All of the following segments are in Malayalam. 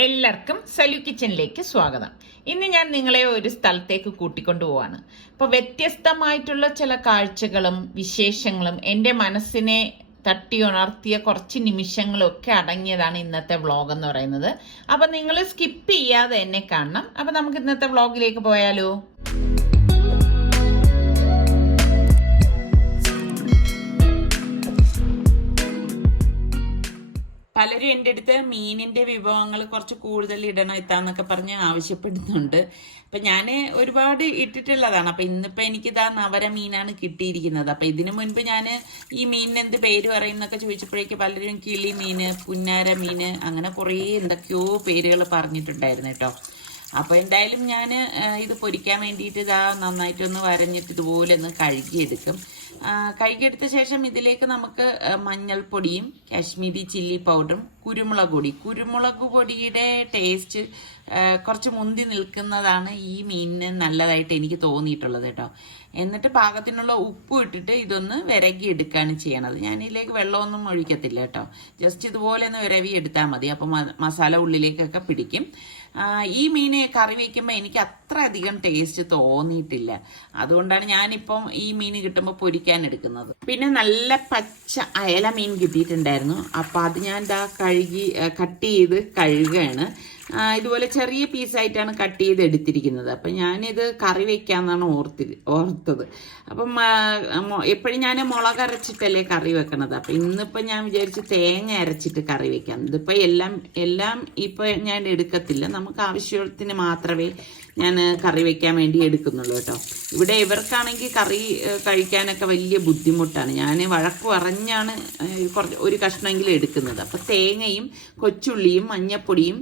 എല്ലാവർക്കും സലു കിച്ചണിലേക്ക് സ്വാഗതം. ഇന്ന് ഞാൻ നിങ്ങളെ ഒരു സ്ഥലത്തേക്ക് കൂട്ടിക്കൊണ്ടു പോവാണ്. അപ്പോൾ വ്യത്യസ്തമായിട്ടുള്ള ചില കാഴ്ചകളും വിശേഷങ്ങളും എൻ്റെ മനസ്സിനെ തട്ടി ഉണർത്തിയ കുറച്ച് നിമിഷങ്ങളും ഒക്കെ അടങ്ങിയതാണ് ഇന്നത്തെ വ്ളോഗ് എന്ന് പറയുന്നത്. അപ്പം നിങ്ങൾ സ്കിപ്പ് ചെയ്യാതെ എന്നെ കാണണം. അപ്പം നമുക്ക് ഇന്നത്തെ വ്ളോഗിലേക്ക് പോയാലോ? പലരും എൻ്റെ അടുത്ത് മീനിൻ്റെ വിഭവങ്ങൾ കുറച്ച് കൂടുതൽ ഇടണം എത്താന്നൊക്കെ പറഞ്ഞ് ആവശ്യപ്പെടുന്നുണ്ട്. അപ്പം ഞാൻ ഒരുപാട് ഇട്ടിട്ടുള്ളതാണ്. അപ്പം ഇന്നിപ്പോൾ എനിക്കിതാ നവര മീനാണ് കിട്ടിയിരിക്കുന്നത്. അപ്പം ഇതിനു മുൻപ് ഞാൻ ഈ മീനിന് എന്ത് പേര് പറയുന്നൊക്കെ ചോദിച്ചപ്പോഴേക്ക് പലരും കിളി മീൻ, പുന്നാര മീൻ, അങ്ങനെ കുറേ എന്തൊക്കെയോ പേരുകൾ പറഞ്ഞിട്ടുണ്ടായിരുന്നു കേട്ടോ. അപ്പോൾ എന്തായാലും ഞാൻ ഇത് പൊരിക്കാൻ വേണ്ടിയിട്ട് ഇതാ നന്നായിട്ടൊന്ന് വരഞ്ഞിട്ട് ഇതുപോലെ ഒന്ന് കഴുകിയെടുക്കും. കഴുകിയെടുത്ത ശേഷം ഇതിലേക്ക് നമുക്ക് മഞ്ഞൾപ്പൊടിയും കാശ്മീരി ചില്ലി പൗഡറും കുരുമുളക് പൊടിയുടെ ടേസ്റ്റ് കുറച്ച് മുന്തി നിൽക്കുന്നതാണ് ഈ മീനിന് നല്ലതായിട്ട് എനിക്ക് തോന്നിയിട്ടുള്ളത് കേട്ടോ. എന്നിട്ട് പാകത്തിനുള്ള ഉപ്പ് ഇട്ടിട്ട് ഇതൊന്ന് വിരകി എടുക്കുകയാണ് ചെയ്യണത്. ഞാൻ ഇതിലേക്ക് വെള്ളമൊന്നും ഒഴിക്കത്തില്ല കേട്ടോ. ജസ്റ്റ് ഇതുപോലെ ഒന്ന് വിരവി എടുത്താൽ മതി. അപ്പോൾ മസാല ഉള്ളിലേക്കൊക്കെ പിടിക്കും. ഈ മീൻ കറി വയ്ക്കുമ്പോൾ എനിക്ക് അത്ര അധികം ടേസ്റ്റ് തോന്നിയിട്ടില്ല. അതുകൊണ്ടാണ് ഞാനിപ്പം ഈ മീൻ കിട്ടുമ്പോൾ പൊരിക്കാൻ എടുക്കുന്നത്. പിന്നെ നല്ല പച്ച അയല മീൻ കിട്ടിയിട്ടുണ്ടായിരുന്നു. അപ്പം അത് ഞാൻ കട്ട് ചെയ്ത് കഴുകുകയാണ്. ഇതുപോലെ ചെറിയ പീസായിട്ടാണ് കട്ട് ചെയ്ത് എടുത്തിരിക്കുന്നത്. അപ്പം ഞാനിത് കറി വയ്ക്കാമെന്നാണ് ഓർത്തത്. അപ്പം എപ്പോഴും ഞാൻ മുളക് അരച്ചിട്ടല്ലേ കറി വെക്കണത്. അപ്പം ഇന്നിപ്പോൾ ഞാൻ വിചാരിച്ച് തേങ്ങ അരച്ചിട്ട് കറി വെക്കാം. ഇതിപ്പോൾ എല്ലാം ഇപ്പോൾ ഞാൻ എടുക്കത്തില്ല. നമുക്ക് ആവശ്യത്തിന് മാത്രമേ ഞാൻ കറി വെക്കാൻ വേണ്ടി എടുക്കുന്നുള്ളൂ കേട്ടോ. ഇവിടെ ഇവർക്കാണെങ്കിൽ കറി കഴിക്കാനൊക്കെ വലിയ ബുദ്ധിമുട്ടാണ്. ഞാൻ വഴക്ക് പറഞ്ഞാണ് ഒരു കഷ്ണമെങ്കിലും എടുക്കുന്നത്. അപ്പോൾ തേങ്ങയും കൊച്ചുള്ളിയും മഞ്ഞപ്പൊടിയും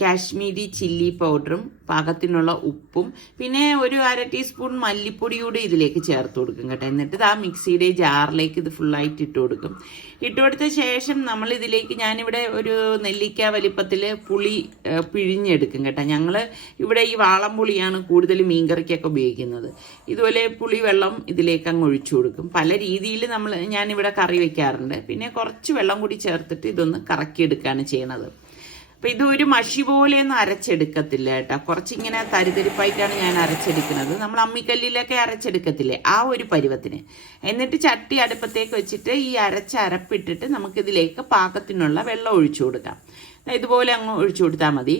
കാശ്മീരി ചില്ലി പൗഡറും പാകത്തിനുള്ള ഉപ്പും പിന്നെ ഒരു 1/2 ടീസ്പൂൺ മല്ലിപ്പൊടി കൂടി ഇതിലേക്ക് ചേർത്ത് കൊടുക്കും കേട്ടോ. എന്നിട്ട് ആ മിക്സിയുടെ ജാറിലേക്ക് ഇത് ഫുള്ളായിട്ട് ഇട്ട് കൊടുത്ത ശേഷം നമ്മൾ ഇതിലേക്ക് ഞാനിവിടെ ഒരു നെല്ലിക്ക വലിപ്പത്തിൽ പുളി പിഴിഞ്ഞെടുക്കും കേട്ടോ. ഞങ്ങൾ ഇവിടെ ഈ വാളംപുളിയാണ് കൂടുതൽ മീൻകറിക്കൊക്കെ ഉപയോഗിക്കുന്നത്. ഇതുപോലെ പുളി വെള്ളം ഇതിലേക്ക് അങ്ങ് ഒഴിച്ചു കൊടുക്കും. പല രീതിയിൽ ഞാനിവിടെ കറി വെക്കാറുണ്ട്. പിന്നെ കുറച്ച് വെള്ളം കൂടി ചേർത്തിട്ട് ഇതൊന്ന് കറക്കിയെടുക്കുകയാണ് ചെയ്യണത്. അപ്പം ഇതൊരു മഷി പോലെയൊന്നും അരച്ചെടുക്കത്തില്ല കേട്ടോ. കുറച്ചിങ്ങനെ തരിതരിപ്പായിട്ടാണ് ഞാൻ അരച്ചെടുക്കുന്നത്. നമ്മൾ അമ്മിക്കല്ലിലൊക്കെ അരച്ചെടുക്കത്തില്ലേ, ആ ഒരു പരുവത്തിന്. എന്നിട്ട് ചട്ടി അടുപ്പത്തേക്ക് വെച്ചിട്ട് ഈ അരപ്പിട്ടിട്ട് നമുക്കിതിലേക്ക് പാകത്തിനുള്ള വെള്ളം ഒഴിച്ചു കൊടുക്കാം. ഇതുപോലെ അങ്ങ് ഒഴിച്ചു കൊടുത്താൽ മതി.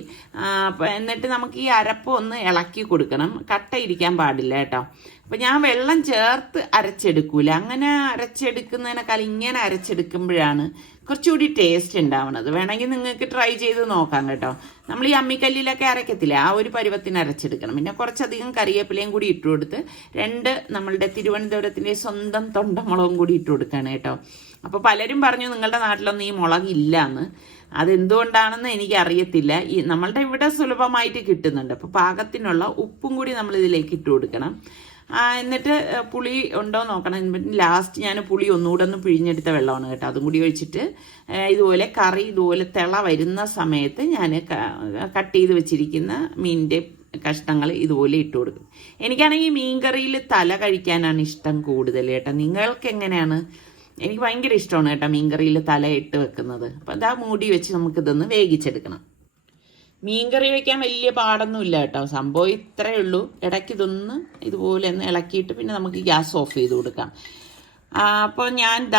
എന്നിട്ട് നമുക്ക് ഈ അരപ്പ് ഒന്ന് ഇളക്കി കൊടുക്കണം. കട്ട ഇരിക്കാൻ പാടില്ല കേട്ടോ. അപ്പം ഞാൻ വെള്ളം ചേർത്ത് അരച്ചെടുക്കൂല. അങ്ങനെ അരച്ചെടുക്കുന്നതിനേക്കാൾ ഇങ്ങനെ അരച്ചെടുക്കുമ്പോഴാണ് കുറച്ചുകൂടി ടേസ്റ്റ് ഉണ്ടാവുന്നത്. വേണമെങ്കിൽ നിങ്ങൾക്ക് ട്രൈ ചെയ്ത് നോക്കാം കേട്ടോ. നമ്മൾ ഈ അമ്മിക്കല്ലിലൊക്കെ അരക്കത്തില്ല, ആ ഒരു പരുവത്തിന് അരച്ചെടുക്കണം. പിന്നെ കുറച്ചധികം കറിവേപ്പിലയും കൂടി ഇട്ട് കൊടുത്ത് നമ്മളുടെ തിരുവനന്തപുരത്തിൻ്റെ സ്വന്തം തൊണ്ടമുളകും കൂടി ഇട്ട് കൊടുക്കുകയാണ് കേട്ടോ. അപ്പോൾ പലരും പറഞ്ഞു നിങ്ങളുടെ നാട്ടിലൊന്നും ഈ മുളക് ഇല്ല എന്ന്. അതെന്തുകൊണ്ടാണെന്ന് എനിക്ക് അറിയത്തില്ല. നമ്മളുടെ ഇവിടെ സുലഭമായിട്ട് കിട്ടുന്നുണ്ട്. അപ്പോൾ പാകത്തിനുള്ള ഉപ്പും കൂടി നമ്മൾ ഇതിലേക്ക് ഇട്ട് കൊടുക്കണം. എന്നിട്ട് പുളി ഉണ്ടോ നോക്കണം. ലാസ്റ്റ് ഞാൻ പുളി ഒന്നുകൂടെ ഒന്ന് പിഴിഞ്ഞെടുത്ത വെള്ളമാണ് കേട്ടോ. അതും കൂടി ഒഴിച്ചിട്ട് ഇതുപോലെ കറി ഇതുപോലെ തിള വരുന്ന സമയത്ത് ഞാൻ കട്ട് ചെയ്ത് വെച്ചിരിക്കുന്ന മീനിൻ്റെ കഷ്ണങ്ങൾ ഇതുപോലെ ഇട്ട് കൊടുക്കും. എനിക്കാണെങ്കിൽ മീൻ കറിയിൽ തല കഴിക്കാനാണ് ഇഷ്ടം കൂടുതൽ കേട്ടോ. നിങ്ങൾക്ക് എങ്ങനെയാണ്? എനിക്ക് ഭയങ്കര ഇഷ്ടമാണ് കേട്ടോ മീൻകറിയിൽ തല ഇട്ട് വെക്കുന്നത്. അപ്പം അതാ മൂടി വെച്ച് നമുക്കിതൊന്ന് വേവിച്ചെടുക്കണം. മീൻകറി വയ്ക്കാൻ വലിയ പാടൊന്നുമില്ല കേട്ടോ. സംഭവം ഇത്രയേ ഉള്ളൂ. ഇടയ്ക്ക് ഇതൊന്ന് ഇതുപോലെ ഒന്ന് ഇളക്കിയിട്ട് പിന്നെ നമുക്ക് ഗ്യാസ് ഓഫ് ചെയ്ത് കൊടുക്കാം. അപ്പോൾ ഞാൻ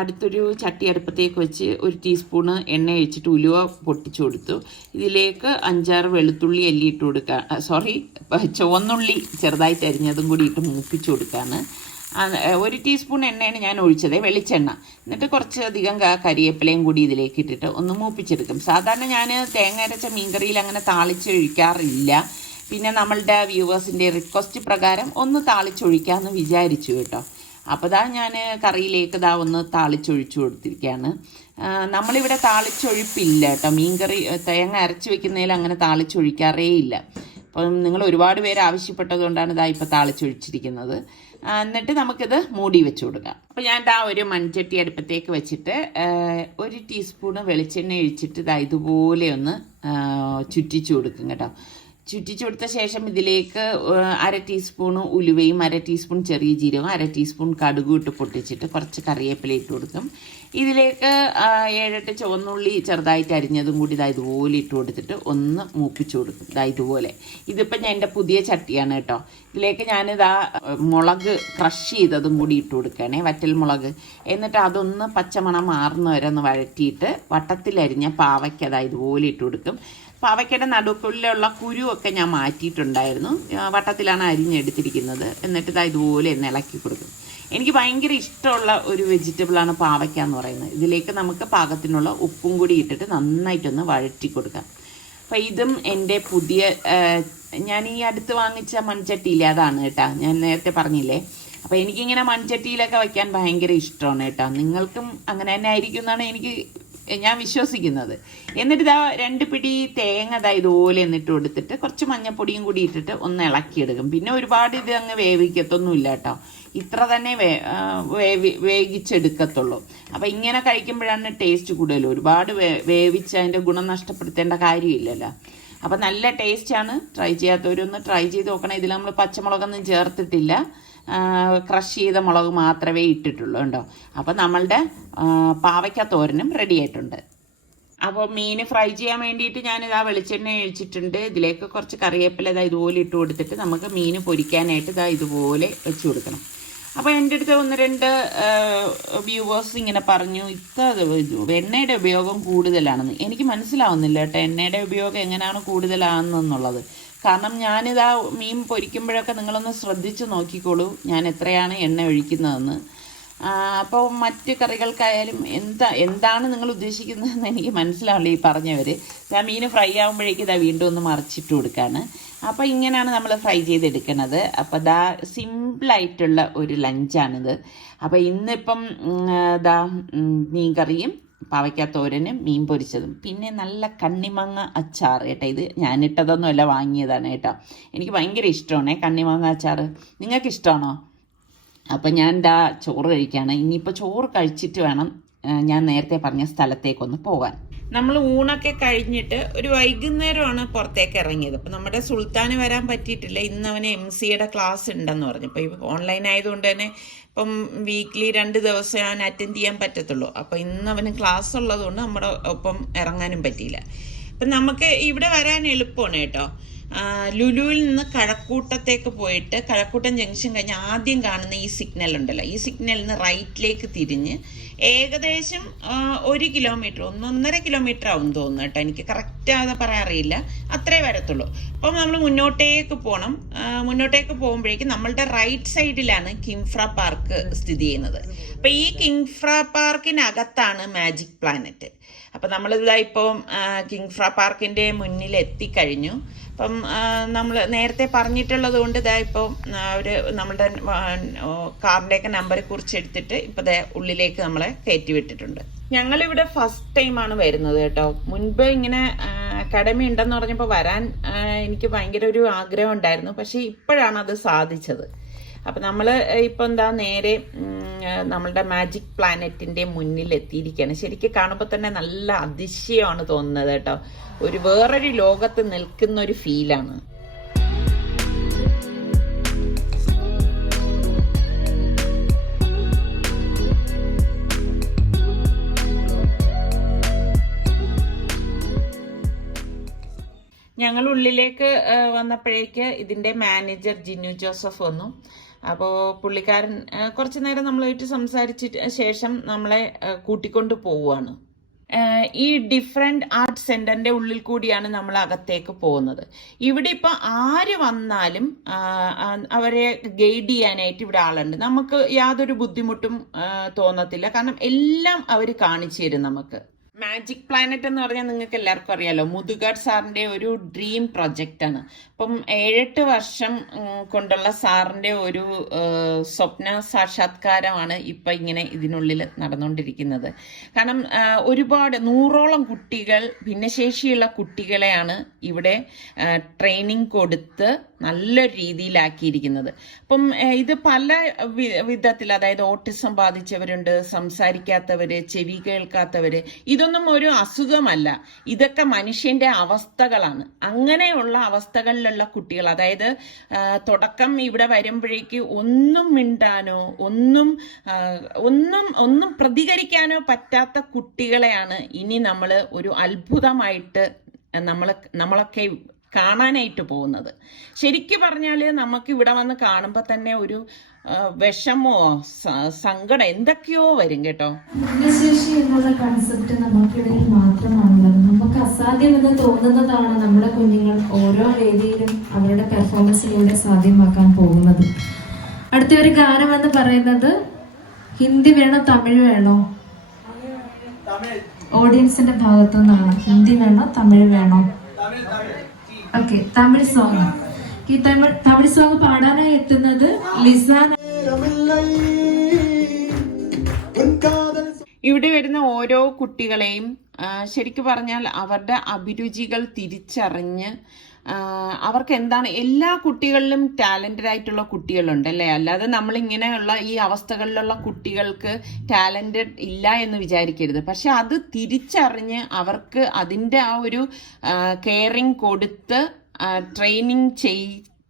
അടുത്തൊരു ചട്ടി അടുപ്പത്തേക്ക് വെച്ച് 1 ടീസ്പൂണ് എണ്ണ ഒഴിച്ചിട്ട് ഉലുവ പൊട്ടിച്ചു കൊടുത്തു. ഇതിലേക്ക് 5-6 വെളുത്തുള്ളി അല്ലിയിട്ട് കൊടുക്കുക. ചുവന്നുള്ളി ചെറുതായിട്ട് അരിഞ്ഞതും കൂടി ഇട്ട് മൂപ്പിച്ചു കൊടുക്കുകയാണ്. 1 ടീസ്പൂൺ എണ്ണയാണ് ഞാൻ ഒഴിച്ചത്, വെളിച്ചെണ്ണ. എന്നിട്ട് കുറച്ചധികം കരിവേപ്പിലയും കൂടി ഇതിലേക്ക് ഇട്ടിട്ട് ഒന്ന് മൂപ്പിച്ചെടുക്കും. സാധാരണ ഞാൻ തേങ്ങ അരച്ച മീൻകറിയിൽ അങ്ങനെ താളിച്ചൊഴിക്കാറില്ല. പിന്നെ നമ്മളുടെ വ്യൂവേഴ്സിൻ്റെ റിക്വസ്റ്റ് പ്രകാരം ഒന്ന് താളിച്ചൊഴിക്കാമെന്ന് വിചാരിച്ചു കേട്ടോ. അപ്പോൾ ഞാൻ കറിയിലേക്ക് ഒന്ന് താളിച്ചൊഴിച്ചു കൊടുത്തിരിക്കുകയാണ്. നമ്മളിവിടെ താളിച്ചൊഴിപ്പില്ല കേട്ടോ. മീൻകറി തേങ്ങ അരച്ച് വെക്കുന്നതിൽ അങ്ങനെ താളിച്ചൊഴിക്കാറേ ഇല്ല. അപ്പം നിങ്ങൾ ഒരുപാട് പേര് ആവശ്യപ്പെട്ടത് കൊണ്ടാണ് ഇപ്പോൾ താളിച്ചൊഴിച്ചിരിക്കുന്നത്. എന്നിട്ട് നമുക്കിത് മൂടി വെച്ച് കൊടുക്കാം. അപ്പോൾ ഞാൻ ഒരു മൺചട്ടി അടുപ്പത്തേക്ക് വെച്ചിട്ട് 1 ടീസ്പൂണ് വെളിച്ചെണ്ണ ഒഴിച്ചിട്ട് ഇതുപോലെ ഒന്ന് ചുറ്റിച്ചു കൊടുക്കും കേട്ടോ. ചുറ്റിച്ചു കൊടുത്ത ശേഷം ഇതിലേക്ക് 1/2 ടീസ്പൂൺ ഉലുവയും 1/2 ടീസ്പൂൺ ചെറിയ ജീരകവും 1/2 ടീസ്പൂൺ കടുകും ഇട്ട് പൊട്ടിച്ചിട്ട് കുറച്ച് കറിവേപ്പില ഇട്ട് കൊടുക്കും. ഇതിലേക്ക് 7-8 ചുവന്നുള്ളി ചെറുതായിട്ട് അരിഞ്ഞതും കൂടി ഇതുപോലെ ഇട്ട് കൊടുത്തിട്ട് ഒന്ന് മൂപ്പിച്ചു കൊടുക്കും. ഇതുപോലെ. ഇതിപ്പോൾ ഞാൻ എൻ്റെ പുതിയ ചട്ടിയാണ് കേട്ടോ. ഇതിലേക്ക് ഞാനിതാ മുളക് ക്രഷ് ചെയ്തതും കൂടി ഇട്ട് കൊടുക്കുകയാണേ, വറ്റൽ മുളക്. എന്നിട്ട് അതൊന്ന് പച്ചമണം മാറുന്ന വരെ ഒന്ന് വഴറ്റിയിട്ട് വട്ടത്തിലരിഞ്ഞ പാവയ്ക്ക് ഇതുപോലെ ഇട്ട് കൊടുക്കും. പാവയ്ക്കയുടെ നടുക്കുള്ളിലുള്ള കുരുവൊക്കെ ഞാൻ മാറ്റിയിട്ടുണ്ടായിരുന്നു. വട്ടത്തിലാണ് അരിഞ്ഞെടുത്തിരിക്കുന്നത്. എന്നിട്ട് ഇതുപോലെ ഒന്ന് ഇളക്കി കൊടുക്കും. എനിക്ക് ഭയങ്കര ഇഷ്ടമുള്ള ഒരു വെജിറ്റബിളാണ് പാവയ്ക്ക എന്ന് പറയുന്നത്. ഇതിലേക്ക് നമുക്ക് പാകത്തിനുള്ള ഉപ്പും കൂടി ഇട്ടിട്ട് നന്നായിട്ടൊന്ന് വഴറ്റി കൊടുക്കാം. അപ്പം ഇതും എൻ്റെ പുതിയ ഞാൻ ഈ അടുത്ത് വാങ്ങിച്ച മൺചട്ടിയില്ലേ, അതാണ് കേട്ടോ. ഞാൻ നേരത്തെ പറഞ്ഞില്ലേ. അപ്പോൾ എനിക്കിങ്ങനെ മൺചട്ടിയിലൊക്കെ വയ്ക്കാൻ ഭയങ്കര ഇഷ്ടമാണ് കേട്ടോ. നിങ്ങൾക്കും അങ്ങനെ തന്നെ ആയിരിക്കും എന്നാണ് ഞാൻ വിശ്വസിക്കുന്നത്. എന്നിട്ട് 2 പിടി തേങ്ങ ഇതുപോലെ എന്നിട്ട് കൊടുത്തിട്ട് കുറച്ച് മഞ്ഞപ്പൊടിയും കൂടി ഇട്ടിട്ട് ഒന്ന് ഇളക്കിയെടുക്കും. പിന്നെ ഒരുപാട് ഇത് അങ്ങ് വേവിക്കത്തൊന്നുമില്ല കേട്ടോ. ഇത്ര തന്നെ വേവിച്ചെടുക്കത്തുള്ളൂ. അപ്പം ഇങ്ങനെ കഴിക്കുമ്പോഴാണ് ടേസ്റ്റ് കൂടുതൽ. ഒരുപാട് വേവിച്ച് അതിൻ്റെ ഗുണം നഷ്ടപ്പെടുത്തേണ്ട കാര്യമില്ലല്ലോ. അപ്പം നല്ല ടേസ്റ്റാണ്. ട്രൈ ചെയ്യാത്തവരൊന്ന് ട്രൈ ചെയ്ത് നോക്കണം. ഇതിൽ നമ്മൾ പച്ചമുളകൊന്നും ചേർത്തിട്ടില്ല. ക്രഷ് ചെയ്ത മുളക് മാത്രമേ ഇട്ടിട്ടുള്ളൂ കേട്ടോ. അപ്പം നമ്മളുടെ പാവയ്ക്ക തോരനും റെഡി ആയിട്ടുണ്ട്. അപ്പോൾ മീൻ ഫ്രൈ ചെയ്യാൻ വേണ്ടിയിട്ട് ഞാനിതാ വെളിച്ചെണ്ണ ഒഴിച്ചിട്ടുണ്ട്. ഇതിലേക്ക് കുറച്ച് കറിവേപ്പില ഇതുപോലെ ഇട്ട് കൊടുത്തിട്ട് നമുക്ക് മീൻ പൊരിക്കാനായിട്ട് ഇതുപോലെ വെച്ച് കൊടുക്കണം. അപ്പോൾ എൻ്റെ അടുത്ത് 1-2 വ്യൂവേഴ്സ് ഇങ്ങനെ പറഞ്ഞു, എണ്ണയുടെ ഉപയോഗം കൂടുതലാണെന്ന്. എനിക്ക് മനസ്സിലാവുന്നില്ല കേട്ടോ എണ്ണയുടെ ഉപയോഗം എങ്ങനെയാണ് കൂടുതലാണെന്നുള്ളത്. കാരണം ഞാനിതാ മീൻ പൊരിക്കുമ്പോഴൊക്കെ നിങ്ങളൊന്ന് ശ്രദ്ധിച്ച് നോക്കിക്കോളൂ ഞാൻ എത്രയാണ് എണ്ണ ഒഴിക്കുന്നതെന്ന്. അപ്പോൾ മറ്റ് കറികൾക്കായാലും എന്താണ് നിങ്ങൾ ഉദ്ദേശിക്കുന്നതെന്ന് എനിക്ക് മനസ്സിലാവില്ല ഈ പറഞ്ഞവർ. ഞാൻ മീൻ ഫ്രൈ ആകുമ്പോഴേക്കും വീണ്ടും ഒന്ന് മറിച്ചിട്ട് കൊടുക്കുകയാണ്. അപ്പോൾ ഇങ്ങനെയാണ് നമ്മൾ ഫ്രൈ ചെയ്തെടുക്കുന്നത്. അപ്പോൾ സിമ്പിളായിട്ടുള്ള ഒരു ലഞ്ചാണിത്. അപ്പോൾ ഇന്നിപ്പം മീൻ കറിയും പാവയ്ക്കാത്തോരനും മീൻ പൊരിച്ചതും പിന്നെ നല്ല കണ്ണിമാങ്ങ അച്ചാർ കേട്ടോ. ഇത് ഞാനിട്ടതൊന്നുമല്ല, വാങ്ങിയതാണ് കേട്ടോ. എനിക്ക് ഭയങ്കര ഇഷ്ടമാണ് കണ്ണിമാങ്ങ അച്ചാർ. നിങ്ങൾക്ക് ഇഷ്ടമാണോ? അപ്പം ഞാൻ ചോറ് കഴിക്കുകയാണ്. ഇനിയിപ്പോൾ ചോറ് കഴിച്ചിട്ട് വേണം ഞാൻ നേരത്തെ പറഞ്ഞ സ്ഥലത്തേക്കൊന്ന് പോകാൻ. നമ്മൾ ഊണൊക്കെ കഴിഞ്ഞിട്ട് ഒരു വൈകുന്നേരമാണ് പുറത്തേക്ക് ഇറങ്ങിയത്. അപ്പം നമ്മുടെ സുൽത്താന് വരാൻ പറ്റിയിട്ടില്ല. ഇന്ന് അവന് MCAയുടെ ക്ലാസ് ഉണ്ടെന്ന് പറഞ്ഞു. ഇപ്പോൾ ഓൺലൈൻ ആയതുകൊണ്ട് തന്നെ ഇപ്പം വീക്ക്ലി 2 ദിവസം അവൻ അറ്റൻഡ് ചെയ്യാൻ പറ്റത്തുള്ളൂ. അപ്പം ഇന്ന് അവന് ക്ലാസ് ഉള്ളതുകൊണ്ട് നമ്മുടെ ഒപ്പം ഇറങ്ങാനും പറ്റിയില്ല. അപ്പം നമുക്ക് ഇവിടെ വരാൻ എളുപ്പമാണ് കേട്ടോ. ലുലുവിൽ നിന്ന് കഴക്കൂട്ടത്തേക്ക് പോയിട്ട് കഴക്കൂട്ടം ജംഗ്ഷൻ കഴിഞ്ഞ് ആദ്യം കാണുന്ന ഈ സിഗ്നൽ ഉണ്ടല്ലോ, ഈ സിഗ്നലിൽ നിന്ന് റൈറ്റിലേക്ക് തിരിഞ്ഞ് ഏകദേശം 1 കിലോമീറ്റർ 1.5 കിലോമീറ്റർ ആവും തോന്നുന്നു കേട്ടോ. എനിക്ക് കറക്റ്റ് അത് പറയാറിയില്ല. അത്രേ വരത്തുള്ളൂ. അപ്പം നമ്മൾ മുന്നോട്ടേക്ക് പോകണം. മുന്നോട്ടേക്ക് പോകുമ്പോഴേക്കും നമ്മളുടെ റൈറ്റ് സൈഡിലാണ് കിംഫ്ര പാർക്ക് സ്ഥിതി ചെയ്യുന്നത്. അപ്പം ഈ കിംഫ്ര പാർക്കിനകത്താണ് മാജിക് പ്ലാനറ്റ്. അപ്പം നമ്മളിപ്പം കിംഫ്ര പാർക്കിൻ്റെ മുന്നിൽ എത്തിക്കഴിഞ്ഞു. അപ്പം നമ്മൾ നേരത്തെ പറഞ്ഞിട്ടുള്ളത് കൊണ്ട് ഇപ്പം നമ്മളുടെ കാറിൻ്റെയൊക്കെ നമ്പർ കുറിച്ചെടുത്തിട്ട് ഇപ്പം ഉള്ളിലേക്ക് നമ്മളെ കയറ്റി വിട്ടിട്ടുണ്ട്. ഞങ്ങളിവിടെ ഫസ്റ്റ് ടൈമാണ് വരുന്നത് കേട്ടോ. മുൻപ് ഇങ്ങനെ അക്കാഡമി ഉണ്ടെന്ന് പറഞ്ഞപ്പോൾ വരാൻ എനിക്ക് ഭയങ്കര ഒരു ആഗ്രഹം ഉണ്ടായിരുന്നു. പക്ഷേ ഇപ്പോഴാണ് അത് സാധിച്ചത്. അപ്പം നമ്മൾ ഇപ്പം നേരെ നമ്മളുടെ മാജിക് പ്ലാനറ്റിൻ്റെ മുന്നിൽ എത്തിയിരിക്കുകയാണ്. ശരിക്കും കാണുമ്പോൾ തന്നെ നല്ല അതിശയമാണ് തോന്നുന്നത് കേട്ടോ. വേറൊരു ലോകത്ത് നിൽക്കുന്ന ഒരു ഫീലാണ്. ഞങ്ങൾ ഉള്ളിലേക്ക് വന്നപ്പോഴേക്ക് ഇതിൻ്റെ മാനേജർ ജിനു ജോസഫ് വന്നു. അപ്പോൾ പുള്ളിക്കാരൻ കുറച്ച് നേരം നമ്മളായിട്ട് സംസാരിച്ചിട്ട് ശേഷം നമ്മളെ കൂട്ടിക്കൊണ്ട് പോവുകയാണ്. ഈ ഡിഫറെൻ്റ് ആർട്ട് സെൻറ്ററിൻ്റെ ഉള്ളിൽ കൂടിയാണ് നമ്മൾ അകത്തേക്ക് പോകുന്നത്. ഇവിടെ ഇപ്പോൾ ആര് വന്നാലും അവരെ ഗൈഡ് ചെയ്യാനായിട്ട് ഇവിടെ ആളുണ്ട്. നമുക്ക് യാതൊരു ബുദ്ധിമുട്ടും തോന്നത്തില്ല. കാരണം എല്ലാം അവർ കാണിച്ചു തരും നമുക്ക്. മാജിക് പ്ലാനറ്റ് എന്ന് പറഞ്ഞാൽ നിങ്ങൾക്ക് എല്ലാവർക്കും അറിയാലോ, മുതുകാട് സാറിൻ്റെ ഒരു ഡ്രീം പ്രൊജക്റ്റാണ്. അപ്പം 7-8 വർഷം കൊണ്ടുള്ള സാറിൻ്റെ ഒരു സ്വപ്ന സാക്ഷാത്കാരമാണ് ഇപ്പം ഇങ്ങനെ ഇതിനുള്ളിൽ നടന്നുകൊണ്ടിരിക്കുന്നത്. കാരണം ഒരുപാട് 100ഓളം കുട്ടികൾ, ഭിന്നശേഷിയുള്ള കുട്ടികളെയാണ് ഇവിടെ ട്രെയിനിങ് കൊടുത്ത് നല്ല രീതിയിലാക്കിയിരിക്കുന്നത്. അപ്പം ഇത് പല വിധത്തിൽ, അതായത് ഓട്ടിസം ബാധിച്ചവരുണ്ട്, സംസാരിക്കാത്തവർ, ചെവി കേൾക്കാത്തവർ, ഇതൊന്നും ഇതൊന്നും ഒരു അസുഖമല്ല, ഇതൊക്കെ മനുഷ്യന്റെ അവസ്ഥകളാണ്. അങ്ങനെയുള്ള അവസ്ഥകളിലുള്ള കുട്ടികൾ, അതായത് തുടക്കം ഇവിടെ വരുമ്പോഴേക്ക് ഒന്നും മിണ്ടാനോ ഒന്നും പ്രതികരിക്കാനോ പറ്റാത്ത കുട്ടികളെയാണ് ഇനി നമ്മൾ ഒരു അത്ഭുതമായിട്ട് നമ്മളൊക്കെ കാണാനായിട്ട് പോകുന്നത്. ശരിക്കും പറഞ്ഞാൽ നമുക്ക് ഇവിടെ വന്ന് കാണുമ്പോൾ തന്നെ ഒരു വിഷമോ സങ്കടം എന്തൊക്കെയോ വരും കേട്ടോ. ഭിന്നശേഷി എന്നുള്ള കൺസെപ്റ്റ് നമുക്കിടയിൽ മാത്രമാണുള്ളത്. നമുക്ക് അസാധ്യമെന്ന് തോന്നുന്നതാണ് നമ്മുടെ കുഞ്ഞുങ്ങൾ ഓരോ വേദിയിലും അവരുടെ പെർഫോമൻസിലൂടെ സാധ്യമാക്കാൻ പോകുന്നത്. അടുത്ത ഒരു ഗാനം എന്ന് പറയുന്നത് ഹിന്ദി വേണോ തമിഴ് വേണോ? ഓഡിയൻസിന്റെ ഭാഗത്തു നിന്നാണ്. ഹിന്ദി വേണോ തമിഴ് വേണോ? Okay, Tamil song. ഈ തമിഴ് സോങ് പാടാനായി എത്തുന്നത് ലിസാൻ. ഇവിടെ വരുന്ന ഓരോ കുട്ടികളെയും ശരിക്കും പറഞ്ഞാൽ അവരുടെ അഭിരുചികൾ തിരിച്ചറിഞ്ഞ് അവർക്ക് എന്താണ്, എല്ലാ കുട്ടികളിലും ടാലന്റഡ് ആയിട്ടുള്ള കുട്ടികളുണ്ട് അല്ലേ? അല്ലാതെ നമ്മളിങ്ങനെയുള്ള ഈ അവസ്ഥകളിലുള്ള കുട്ടികൾക്ക് ടാലന്റഡ് ഇല്ല എന്ന് വിചാരിക്കരുത്. പക്ഷെ അത് തിരിച്ചറിഞ്ഞ് അവർക്ക് അതിൻ്റെ ആ ഒരു കെയറിങ് കൊടുത്ത് ട്രെയിനിങ്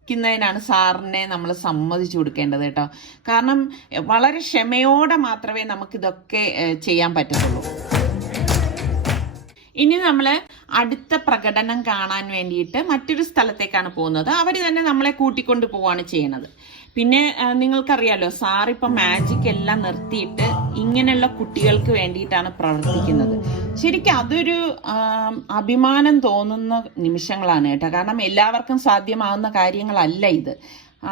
ക്കുന്നതിനാണ് സാറിനെ നമ്മൾ സമ്മതിച്ചു കൊടുക്കേണ്ടത് കേട്ടോ. കാരണം വളരെ ക്ഷമയോടെ മാത്രമേ നമുക്കിതൊക്കെ ചെയ്യാൻ പറ്റത്തുള്ളൂ. ഇനി നമ്മൾ അടുത്ത പ്രകടനം കാണാൻ വേണ്ടിയിട്ട് മറ്റൊരു സ്ഥലത്തേക്കാണ് പോകുന്നത്. അവർ തന്നെ നമ്മളെ കൂട്ടിക്കൊണ്ട് പോവാണ് ചെയ്യുന്നത്. പിന്നെ നിങ്ങൾക്കറിയാലോ, സാറിപ്പം മാജിക് എല്ലാം നിർത്തിയിട്ട് ഇങ്ങനെയുള്ള കുട്ടികൾക്ക് വേണ്ടിയിട്ടാണ് പ്രവർത്തിക്കുന്നത്. ശരിക്കും അതൊരു അഭിമാനം തോന്നുന്ന നിമിഷങ്ങളാണ് കേട്ടോ. കാരണം എല്ലാവർക്കും സാധ്യമാകുന്ന കാര്യങ്ങളല്ല ഇത്.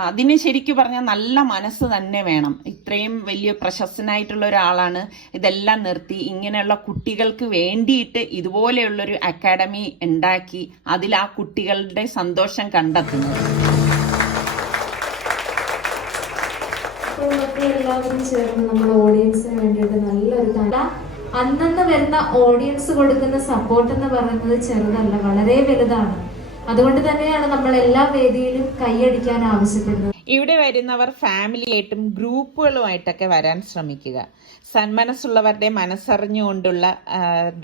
അതിന് ശരിക്കും പറഞ്ഞാൽ നല്ല മനസ്സ് തന്നെ വേണം. ഇത്രയും വലിയ പ്രശസ്തനായിട്ടുള്ള ഒരാളാണ് ഇതെല്ലാം നിർത്തി ഇങ്ങനെയുള്ള കുട്ടികൾക്ക് വേണ്ടിയിട്ട് ഇതുപോലെയുള്ളൊരു അക്കാഡമി ഉണ്ടാക്കി അതിൽ ആ കുട്ടികളുടെ സന്തോഷം കണ്ടെത്തുന്നത്. എല്ലാവരും ചേർന്ന് നമ്മൾ ഓഡിയൻസിന് വേണ്ടിയിട്ട് നല്ലൊരു അന്നന്ന് വരുന്ന ഓഡിയൻസ് കൊടുക്കുന്ന സപ്പോർട്ട് എന്ന് പറയുന്നത് ചെറുതല്ല, വളരെ വലുതാണ്. അതുകൊണ്ട് തന്നെയാണ് നമ്മൾ എല്ലാ വേദിയിലും കൈയടിക്കാൻ ആവശ്യപ്പെടുന്നത്. ഇവിടെ വരുന്നവർ ഫാമിലിയായിട്ടും ഗ്രൂപ്പുകളുമായിട്ടൊക്കെ വരാൻ ശ്രമിക്കുക. സന്മനസ്സുള്ളവരുടെ മനസ്സറിഞ്ഞുകൊണ്ടുള്ള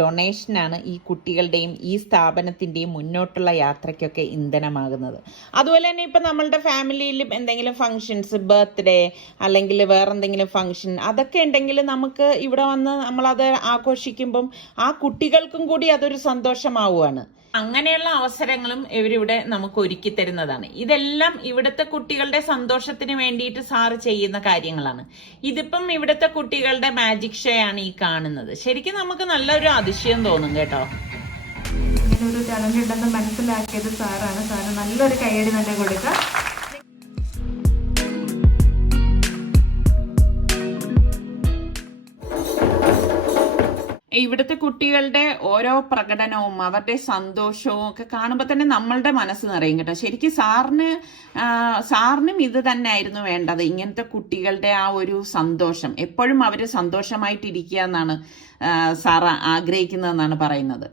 ഡൊണേഷനാണ് ഈ കുട്ടികളുടെയും ഈ സ്ഥാപനത്തിൻ്റെയും മുന്നോട്ടുള്ള യാത്രയ്ക്കൊക്കെ ഇന്ധനമാകുന്നത്. അതുപോലെ തന്നെ ഇപ്പം നമ്മളുടെ ഫാമിലിയിലും എന്തെങ്കിലും ഫങ്ഷൻസ്, ബർത്ത്ഡേ അല്ലെങ്കിൽ വേറെന്തെങ്കിലും ഫങ്ഷൻ അതൊക്കെ ഉണ്ടെങ്കിൽ നമുക്ക് ഇവിടെ വന്ന് നമ്മളത് ആഘോഷിക്കുമ്പം ആ കുട്ടികൾക്കും കൂടി അതൊരു സന്തോഷമാവുകയാണ്. അങ്ങനെയുള്ള അവസരങ്ങളും ഇവരിവിടെ നമുക്ക് ഒരുക്കി തരുന്നതാണ്. ഇതെല്ലാം ഇവിടുത്തെ കുട്ടികളുടെ സന്തോഷത്തിന് വേണ്ടിയിട്ട് സാറ് ചെയ്യുന്ന കാര്യങ്ങളാണ്. ഇതിപ്പം ഇവിടുത്തെ കുട്ടികളുടെ മാജിക് ഷോ ആണ് ഈ കാണുന്നത്. ശരിക്കും നമുക്ക് നല്ലൊരു അതിശയം തോന്നും കേട്ടോ. ഇങ്ങനെ ഒരു ടാലന്റ് ഉണ്ടെന്ന് മനസ്സിലാക്കിയത് സാറാണ്. സാറ് നല്ലൊരു കൈയടി തന്നെ കൊടുക്കുക. ഇവിടുത്തെ കുട്ടികളുടെ ഓരോ പ്രകടനവും അവരുടെ സന്തോഷവും ഒക്കെ കാണുമ്പോൾ തന്നെ നമ്മളുടെ മനസ്സ് നിറയും കേട്ടോ. ശരിക്കും സാറിനും ഇത് തന്നെ ആയിരുന്നു വേണ്ടത്. ഇങ്ങനത്തെ കുട്ടികളുടെ ആ ഒരു സന്തോഷം, എപ്പോഴും അവർ സന്തോഷമായിട്ടിരിക്കുക എന്നാണ് സാർ ആഗ്രഹിക്കുന്നതെന്നാണ് പറയുന്നത്.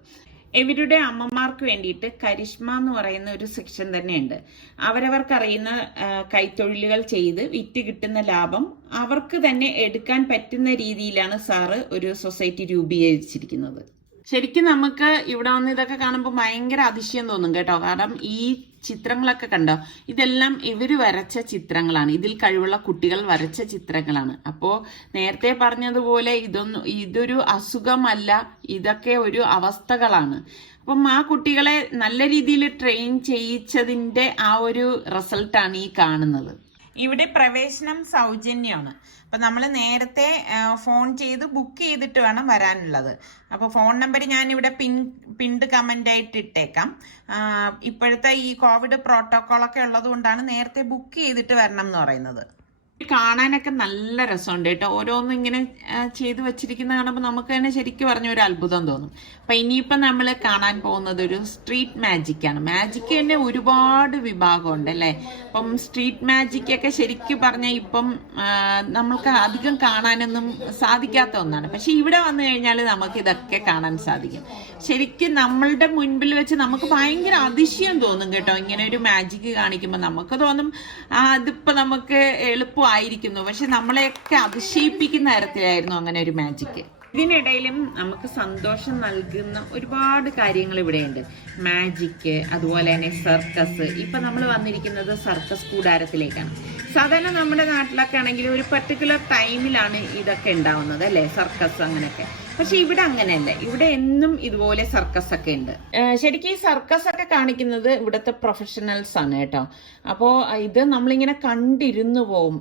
ഇവരുടെ അമ്മമാർക്ക് വേണ്ടിയിട്ട് കരിഷ്മ എന്ന് പറയുന്ന ഒരു സെക്ഷൻ തന്നെയുണ്ട്. അവരവർക്കറിയുന്ന കൈത്തൊഴിലുകൾ ചെയ്ത് വിറ്റ് കിട്ടുന്ന ലാഭം അവർക്ക് തന്നെ എടുക്കാൻ പറ്റുന്ന രീതിയിലാണ് സാറ് ഒരു സൊസൈറ്റി രൂപീകരിച്ചിരിക്കുന്നത്. ശരിക്കും നമുക്ക് ഇവിടെ വന്ന് ഇതൊക്കെ കാണുമ്പോൾ ഭയങ്കര അതിശയം തോന്നും കേട്ടോ. കാരണം ഈ ചിത്രങ്ങളൊക്കെ കണ്ടോ, ഇതെല്ലാം ഇവർ വരച്ച ചിത്രങ്ങളാണ്. ഇതിൽ കഴിവുള്ള കുട്ടികൾ വരച്ച ചിത്രങ്ങളാണ്. അപ്പോൾ നേരത്തെ പറഞ്ഞതുപോലെ ഇതൊരു അസുഖമല്ല, ഇതൊക്കെ ഒരു അവസ്ഥകളാണ്. അപ്പം ആ കുട്ടികളെ നല്ല രീതിയിൽ ട്രെയിൻ ചെയ്യിച്ചതിൻ്റെ ആ ഒരു റിസൾട്ടാണ് ഈ കാണുന്നത്. ഇവിടെ പ്രവേശനം സൗജന്യമാണ്. അപ്പം നമ്മൾ നേരത്തെ ഫോൺ ചെയ്ത് ബുക്ക് ചെയ്തിട്ട് വേണം വരാനുള്ളത്. അപ്പോൾ ഫോൺ നമ്പർ ഞാനിവിടെ പിൻഡ് കമൻ്റ് ആയിട്ട് ഇട്ടേക്കാം. ഇപ്പോഴത്തെ ഈ കോവിഡ് പ്രോട്ടോക്കോളൊക്കെ ഉള്ളത് കൊണ്ടാണ് നേരത്തെ ബുക്ക് ചെയ്തിട്ട് വരണം എന്ന് പറയുന്നത്. കാണാനൊക്കെ നല്ല രസമുണ്ട് കേട്ടോ. ഓരോന്നും ഇങ്ങനെ ചെയ്തു വെച്ചിരിക്കുന്ന കാണുമ്പോൾ നമുക്ക് തന്നെ ശരിക്കും പറഞ്ഞ ഒരു അത്ഭുതം തോന്നും. അപ്പം ഇനിയിപ്പം നമ്മൾ കാണാൻ പോകുന്നത് ഒരു സ്ട്രീറ്റ് മാജിക്കാണ്. മാജിക്ക് തന്നെ ഒരുപാട് വിഭാഗമുണ്ട് അല്ലേ. അപ്പം സ്ട്രീറ്റ് മാജിക്കൊക്കെ ശരിക്കും പറഞ്ഞാൽ ഇപ്പം നമ്മൾക്ക് അധികം കാണാനൊന്നും സാധിക്കാത്ത ഒന്നാണ്. പക്ഷെ ഇവിടെ വന്നു കഴിഞ്ഞാൽ നമുക്ക് ഇതൊക്കെ കാണാൻ സാധിക്കും. ശരിക്കും നമ്മളുടെ മുൻപിൽ വെച്ച് നമുക്ക് ഭയങ്കര അതിശയം തോന്നും കേട്ടോ. ഇങ്ങനെ ഒരു മാജിക്ക് കാണിക്കുമ്പോൾ നമുക്ക് തോന്നും അതിപ്പോൾ നമുക്ക് എളുപ്പമായിരിക്കുന്നു. പക്ഷെ നമ്മളെയൊക്കെ അതിശയിപ്പിക്കുന്ന തരത്തിലായിരുന്നു അങ്ങനെ ഒരു മാജിക്ക്. ഇതിനിടയിലും നമുക്ക് സന്തോഷം നൽകുന്ന ഒരുപാട് കാര്യങ്ങൾ ഇവിടെയുണ്ട്. മാജിക്ക്, അതുപോലെ തന്നെ സർക്കസ്. ഇപ്പൊ നമ്മൾ വന്നിരിക്കുന്നത് സർക്കസ് കൂടാരത്തിലേക്കാണ്. സാധാരണ നമ്മുടെ നാട്ടിലൊക്കെ ആണെങ്കിൽ ഒരു പർട്ടിക്കുലർ ടൈമിലാണ് ഇതൊക്കെ ഉണ്ടാവുന്നത് അല്ലേ, സർക്കസ് അങ്ങനെയൊക്കെ. പക്ഷെ ഇവിടെ അങ്ങനെയല്ല, ഇവിടെ എന്നും ഇതുപോലെ സർക്കസ് ഒക്കെ ഉണ്ട്. ശരിക്കും ഈ സർക്കസ് ഒക്കെ കാണിക്കുന്നത് ഇവിടുത്തെ പ്രൊഫഷണൽസ് ആണ് കേട്ടോ. അപ്പോൾ ഇത് നമ്മളിങ്ങനെ കണ്ടിരുന്നു പോവും.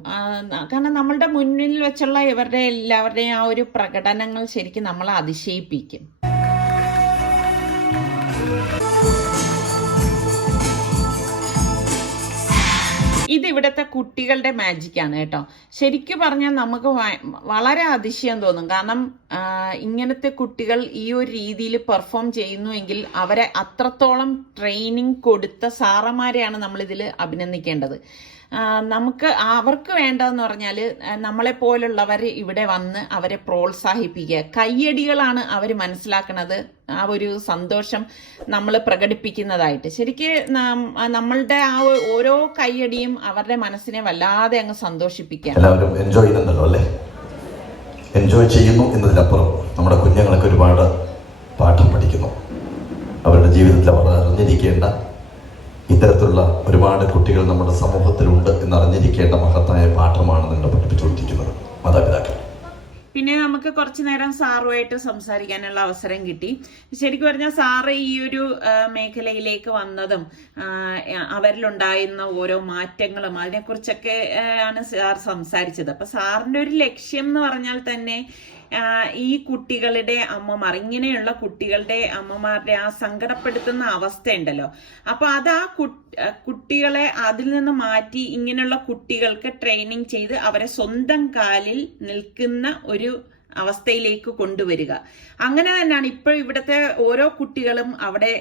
കാരണം നമ്മളുടെ മുന്നിൽ വെച്ചുള്ള ഇവരുടെ എല്ലാവരുടെയും ആ ഒരു പ്രകടനങ്ങൾ ശരിക്കും നമ്മളെ അതിശയിപ്പിക്കും. ഇത് ഇവിടുത്തെ കുട്ടികളുടെ മാജിക്കാണ് കേട്ടോ. ശരിക്കും പറഞ്ഞാൽ നമുക്ക് വളരെ അതിശയം തോന്നും. കാരണം ഇങ്ങനത്തെ കുട്ടികൾ ഈ ഒരു രീതിയിൽ പെർഫോം ചെയ്യുന്നുവെങ്കിൽ അവരെ അത്രത്തോളം ട്രെയിനിങ് കൊടുത്ത സാറന്മാരെയാണ് നമ്മളിതിൽ അഭിനന്ദിക്കേണ്ടത്. നമുക്ക് അവർക്ക് വേണ്ടതെന്ന് പറഞ്ഞാൽ നമ്മളെ പോലുള്ളവർ ഇവിടെ വന്ന് അവരെ പ്രോത്സാഹിപ്പിക്കുക. കയ്യടികളാണ് അവർ മനസ്സിലാക്കുന്നത്, ആ ഒരു സന്തോഷം നമ്മൾ പ്രകടിപ്പിക്കുന്നതായിട്ട്. ശരിക്ക് നമ്മളുടെ ആ ഓരോ കയ്യടിയും അവരുടെ മനസ്സിനെ വല്ലാതെ അങ്ങ് സന്തോഷിപ്പിക്കുക. എല്ലാവരും എൻജോയ് ചെയ്യുന്നുണ്ടല്ലോ അല്ലേ? എൻജോയ് ചെയ്യുന്നു എന്നതിനപ്പുറം നമ്മുടെ കുഞ്ഞുങ്ങളൊക്കെ ഒരുപാട് പാഠം പഠിക്കുന്നു. അവരുടെ ജീവിതത്തിൽ അവർ അറിഞ്ഞിരിക്കേണ്ട ഇത്തരത്തിലുള്ള ഒരുപാട് കുട്ടികൾ നമ്മുടെ സമൂഹത്തിലുണ്ട് എന്നറിഞ്ഞിരിക്കേണ്ട മഹത്തായ പാഠമാണ് നിങ്ങൾ പഠിപ്പിച്ചുകൊണ്ടിരിക്കുന്നത് മാതാപിതാക്കൾ. പിന്നെ നമുക്ക് കുറച്ചു നേരം സാറുമായിട്ട് സംസാരിക്കാനുള്ള അവസരം കിട്ടി. ശരിക്കും പറഞ്ഞാൽ സാറ് ഈ ഒരു മേഖലയിലേക്ക് വന്നതും അവരിലുണ്ടായിരുന്ന ഓരോ മാറ്റങ്ങളും അതിനെക്കുറിച്ചൊക്കെ ആണ് സാർ സംസാരിച്ചത്. അപ്പൊ സാറിന്റെ ഒരു ലക്ഷ്യം എന്ന് പറഞ്ഞാൽ തന്നെ ഈ കുട്ടികളുടെ അമ്മമാർ, ഇങ്ങനെയുള്ള കുട്ടികളുടെ അമ്മമാരുടെ ആ സങ്കടപ്പെടുത്തുന്ന അവസ്ഥയുണ്ടല്ലോ, അപ്പൊ അത് ആ കുട്ടികളെ അതിൽ നിന്ന് മാറ്റി ഇങ്ങനെയുള്ള കുട്ടികൾക്ക് ട്രെയിനിങ് ചെയ്ത് അവരെ സ്വന്തം കാലിൽ നിൽക്കുന്ന ഒരു അവസ്ഥയിലേക്ക് കൊണ്ടുവരിക. അങ്ങനെ തന്നെയാണ് ഇപ്പോൾ ഇവിടുത്തെ ഓരോ കുട്ടികളും അവിടെ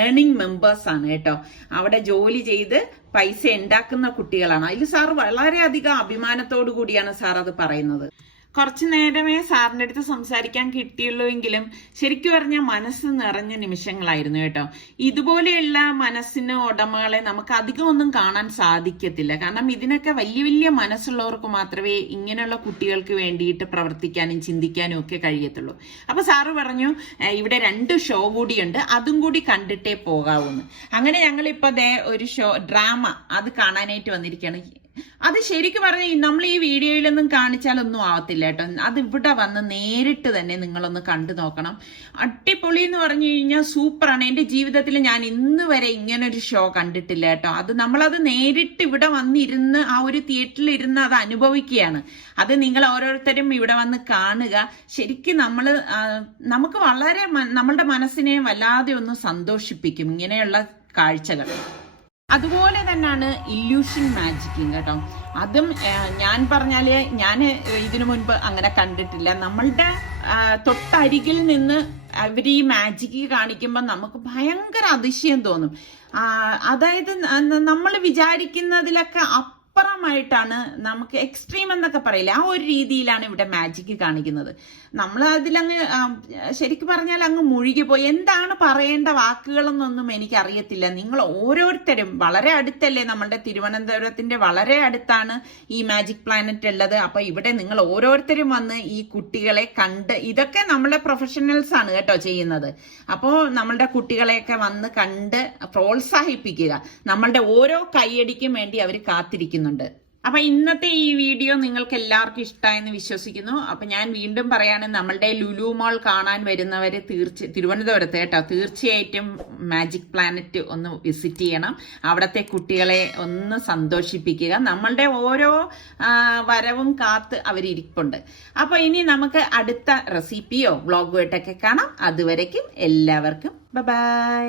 ഏണിംഗ് മെമ്പേഴ്സ് ആണ് കേട്ടോ. അവിടെ ജോലി ചെയ്ത് പൈസ ഉണ്ടാക്കുന്ന കുട്ടികളാണ്. അതിൽ സാർ വളരെയധികം അഭിമാനത്തോടു കൂടിയാണ് സാർ അത് പറയുന്നത്. കുറച്ചു നേരമേ സാറിൻ്റെ അടുത്ത് സംസാരിക്കാൻ കിട്ടിയുള്ളൂ എങ്കിലും ശരിക്കും പറഞ്ഞാൽ മനസ്സ് നിറഞ്ഞ നിമിഷങ്ങളായിരുന്നു കേട്ടോ. ഇതുപോലെയുള്ള മനസ്സിന് ഉടമകളെ നമുക്ക് അധികം ഒന്നും കാണാൻ സാധിക്കത്തില്ല. കാരണം ഇതിനൊക്കെ വലിയ വലിയ മനസ്സുള്ളവർക്ക് മാത്രമേ ഇങ്ങനെയുള്ള കുട്ടികൾക്ക് വേണ്ടിയിട്ട് പ്രവർത്തിക്കാനും ചിന്തിക്കാനും ഒക്കെ കഴിയത്തുള്ളൂ. അപ്പൊ സാറ് പറഞ്ഞു ഇവിടെ 2 ഷോ കൂടിയുണ്ട്, അതും കൂടി കണ്ടിട്ടേ പോകാവൂന്ന്. അങ്ങനെ ഞങ്ങളിപ്പോ ഒരു ഷോ ഡ്രാമ അത് കാണാനായിട്ട് വന്നിരിക്കുകയാണ്. അത് ശരിക്കും പറഞ്ഞാൽ നമ്മൾ ഈ വീഡിയോയിലൊന്നും കാണിച്ചാലൊന്നും ആവത്തില്ല കേട്ടോ. അത് ഇവിടെ വന്ന് നേരിട്ട് തന്നെ നിങ്ങളൊന്ന് കണ്ടു നോക്കണം. അടിപൊളി എന്ന് പറഞ്ഞു കഴിഞ്ഞാൽ സൂപ്പറാണ്. എൻ്റെ ജീവിതത്തിൽ ഞാൻ ഇന്ന് വരെ ഇങ്ങനൊരു ഷോ കണ്ടിട്ടില്ല കേട്ടോ. നമ്മളത് നേരിട്ട് ഇവിടെ വന്നിരുന്ന് ആ ഒരു തിയേറ്ററിൽ ഇരുന്ന് അത് അനുഭവിക്കുകയാണ്. അത് നിങ്ങൾ ഓരോരുത്തരും ഇവിടെ വന്ന് കാണുക. ശരിക്കും നമുക്ക് വളരെ നമ്മളുടെ മനസ്സിനെ വല്ലാതെ ഒന്ന് സന്തോഷിപ്പിക്കും ഇങ്ങനെയുള്ള കാഴ്ചകൾ. അതുപോലെ തന്നെയാണ് ഇല്യൂഷൻ മാജിക്കിങ് കേട്ടോ. അതും ഞാൻ പറഞ്ഞാല് ഞാൻ ഇതിനു മുൻപ് അങ്ങനെ കണ്ടിട്ടില്ല. നമ്മളുടെ തൊട്ടരികിൽ നിന്ന് അവർ ഈ മാജിക്ക് കാണിക്കുമ്പോൾ നമുക്ക് ഭയങ്കര അതിശയം തോന്നും. അതായത് നമ്മൾ വിചാരിക്കുന്നതിലൊക്കെ അപ്പുറമായിട്ടാണ്, നമുക്ക് എക്സ്ട്രീം എന്നൊക്കെ പറയില്ല, ആ ഒരു രീതിയിലാണ് ഇവിടെ മാജിക്ക് കാണിക്കുന്നത്. നമ്മൾ അതിലങ്ങ് ശരിക്കും പറഞ്ഞാൽ അങ്ങ് മുഴുകിപ്പോയി. എന്താണ് പറയേണ്ട വാക്കുകളെന്നൊന്നും എനിക്കറിയത്തില്ല. നിങ്ങൾ ഓരോരുത്തരും വളരെ അടുത്തല്ലേ, നമ്മളുടെ തിരുവനന്തപുരത്തിന്റെ വളരെ അടുത്താണ് ഈ മാജിക് പ്ലാനറ്റ് ഉള്ളത്. അപ്പൊ ഇവിടെ നിങ്ങൾ ഓരോരുത്തരും വന്ന് ഈ കുട്ടികളെ കണ്ട്, ഇതൊക്കെ നമ്മളെ പ്രൊഫഷണൽസ് ആണ് കേട്ടോ ചെയ്യുന്നത്. അപ്പോൾ നമ്മളുടെ കുട്ടികളെയൊക്കെ വന്ന് കണ്ട് പ്രോത്സാഹിപ്പിക്കുക. നമ്മളുടെ ഓരോ കൈയടിക്കും വേണ്ടി അവർ കാത്തിരിക്കുന്നുണ്ട്. അപ്പൊ ഇന്നത്തെ ഈ വീഡിയോ നിങ്ങൾക്ക് എല്ലാവർക്കും ഇഷ്ടമായെന്ന് വിശ്വസിക്കുന്നു. അപ്പൊ ഞാൻ വീണ്ടും പറയാണ്, നമ്മളുടെ ലുലു മാൾ കാണാൻ വരുന്നവര് തിരുവനന്തപുരത്ത് കേട്ടോ, തീർച്ചയായിട്ടും മാജിക് പ്ലാനറ്റ് ഒന്ന് വിസിറ്റ് ചെയ്യണം. അവിടത്തെ കുട്ടികളെ ഒന്ന് സന്തോഷിപ്പിക്കുക. നമ്മളുടെ ഓരോ വരവും കാത്ത് അവരിരിപ്പുണ്ട്. അപ്പൊ ഇനി നമുക്ക് അടുത്ത റെസിപ്പിയോ വ്ളോഗുമായിട്ടൊക്കെ കാണാം. അതുവരയ്ക്കും എല്ലാവർക്കും ബൈ.